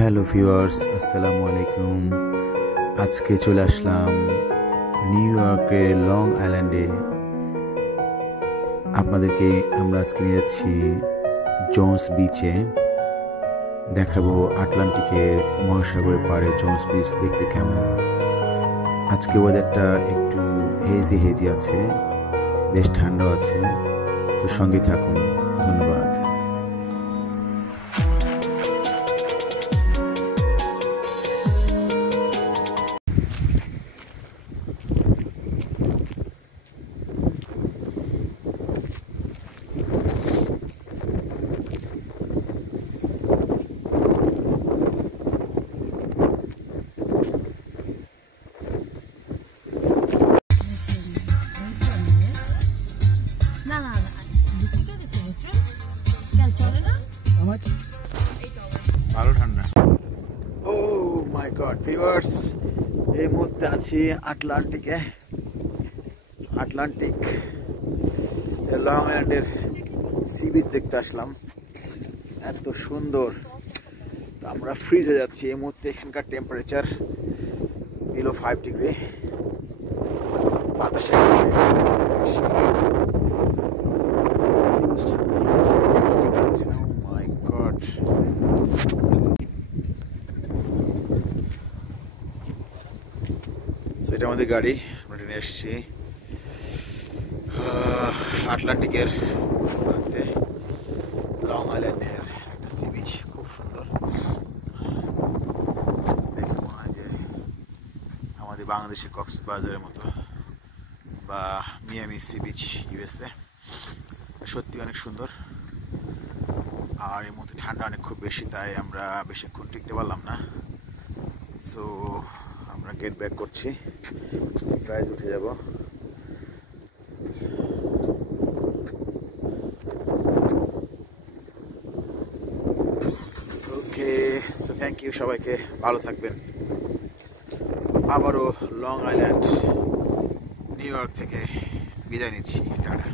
Hello viewers, আসসালামু আলাইকুম। আজকে চলে আসলাম নিউ ইয়র্কের লং আইল্যান্ডে। আপনাদেরকে আমরা আজকে নিয়ে যাচ্ছি জোন্স বিচে। দেখাবো আটলান্টিকের মহাসাগরের পাড়ে জোন্স বিচ দেখতে কেমন। আজকে ওয়েদারটা একটু হেজি আছে, বেশ ঠান্ডা আছে। তো সঙ্গে থাকুন। ধন্যবাদ। ভালো ঠান্ডা। ও মাই গড ভিউয়ার্স, এই মুহূর্তে আছি আটলান্টিক লং আইল্যান্ডের সি বিচ দেখতে আসলাম। এত সুন্দর। আমরা ফ্রিজে যাচ্ছি এই মুহূর্তে। এখানকার টেম্পারেচার বিলো 5 ডিগ্রি। বাতাসে এটা আমাদের গাড়ি, আমরা ট্রেনে এসেছি আটলান্টিকের লং আইল্যান্ডের একটা সি বিচ। খুব সুন্দর। দেখে মনে হয় যে আমাদের বাংলাদেশের কক্সবাজারের মতো বা মিয়ামি সি বিচ ইউএসএ। সত্যি অনেক সুন্দর। আর এর মধ্যে ঠান্ডা অনেক খুব বেশি, তাই আমরা বেশিক্ষণ টিকতে পারলাম না। সো আমরা গেট ব্যাক করছি, প্রায় উঠে যাব। ওকে, সো থ্যাংক ইউ সবাইকে, ভালো থাকবেন। আবারও লং আইল্যান্ড নিউ ইয়র্ক থেকে বিদায় নিচ্ছি। টাটা।